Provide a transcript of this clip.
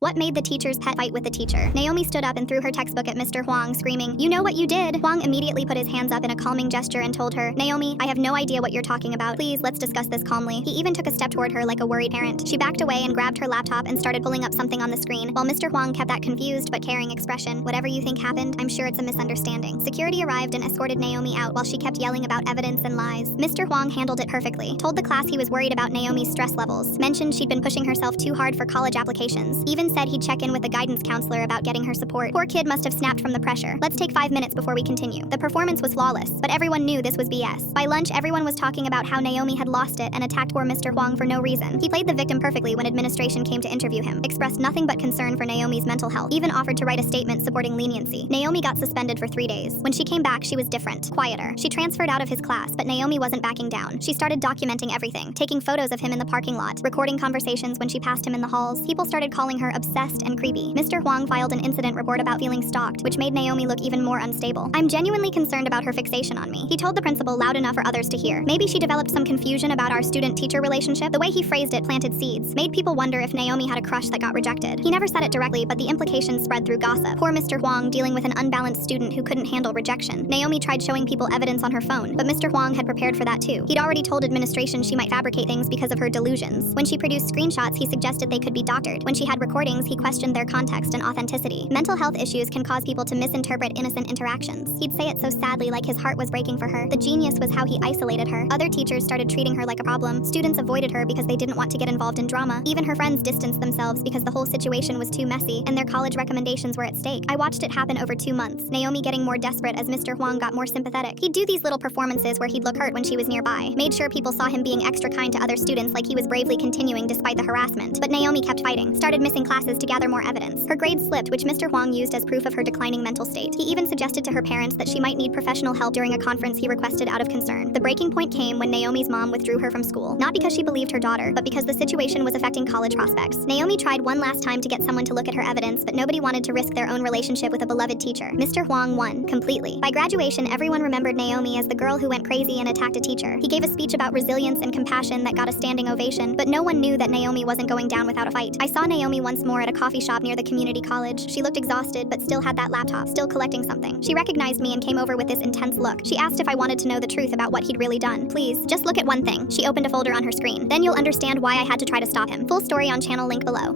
What made the teacher's pet fight with the teacher? Naomi stood up and threw her textbook at Mr. Huang, screaming, "You know what you did!" Huang immediately put his hands up in a calming gesture and told her, "Naomi, I have no idea what you're talking about. Please, let's discuss this calmly." He even took a step toward her like a worried parent. She backed away and grabbed her laptop and started pulling up something on the screen, while Mr. Huang kept that confused but caring expression. "Whatever you think happened, I'm sure it's a misunderstanding." Security arrived and escorted Naomi out while she kept yelling about evidence and lies. Mr. Huang handled it perfectly, told the class he was worried about Naomi's stress levels, mentioned she'd been pushing herself too hard for college applications, even said he'd check in with the guidance counselor about getting her support. Poor kid must have snapped from the pressure. Let's take 5 minutes before we continue. The performance was flawless, but everyone knew this was BS. By lunch, everyone was talking about how Naomi had lost it and attacked poor Mr. Huang for no reason. He played the victim perfectly when administration came to interview him, expressed nothing but concern for Naomi's mental health, even offered to write a statement supporting leniency. Naomi got suspended for 3 days. When she came back, she was different, quieter. She transferred out of his class, but Naomi wasn't backing down. She started documenting everything, taking photos of him in the parking lot, recording conversations when she passed him in the halls. People started calling her obsessed and creepy. Mr. Huang filed an incident report about feeling stalked, which made Naomi look even more unstable. "I'm genuinely concerned about her fixation on me," he told the principal loud enough for others to hear. Maybe she developed some confusion about our student-teacher relationship. The way he phrased it planted seeds, made people wonder if Naomi had a crush that got rejected. He never said it directly, but the implications spread through gossip. Poor Mr. Huang dealing with an unbalanced student who couldn't handle rejection. Naomi tried showing people evidence on her phone, but Mr. Huang had prepared for that too. He'd already told administration she might fabricate things because of her delusions. When she produced screenshots, he suggested they could be doctored. When she had recordings, he questioned their context and authenticity. Mental health issues can cause people to misinterpret innocent interactions. He'd say it so sadly, like his heart was breaking for her. The genius was how he isolated her. Other teachers started treating her like a problem. Students avoided her because they didn't want to get involved in drama. Even her friends distanced themselves because the whole situation was too messy, and their college recommendations were at stake. I watched it happen over 2 months, Naomi getting more desperate as Mr. Huang got more sympathetic. He'd do these little performances where he'd look hurt when she was nearby, made sure people saw him being extra kind to other students like he was bravely continuing despite the harassment. But Naomi kept fighting, started missing classes to gather more evidence. Her grades slipped, which Mr. Huang used as proof of her declining mental state. He even suggested to her parents that she might need professional help during a conference he requested out of concern. The breaking point came when Naomi's mom withdrew her from school, not because she believed her daughter, but because the situation was affecting college prospects. Naomi tried one last time to get someone to look at her evidence, but nobody wanted to risk their own relationship with a beloved teacher. Mr. Huang won, completely. By graduation, everyone remembered Naomi as the girl who went crazy and attacked a teacher. He gave a speech about resilience and compassion that got a standing ovation, but no one knew that Naomi wasn't going down without a fight. I saw Naomi once more at a coffee shop near the community college. She looked exhausted, but still had that laptop, still collecting something. She recognized me and came over with this intense look. She asked if I wanted to know the truth about what he'd really done. "Please, just look at one thing." She opened a folder on her screen. "Then you'll understand why I had to try to stop him." Full story on channel link below.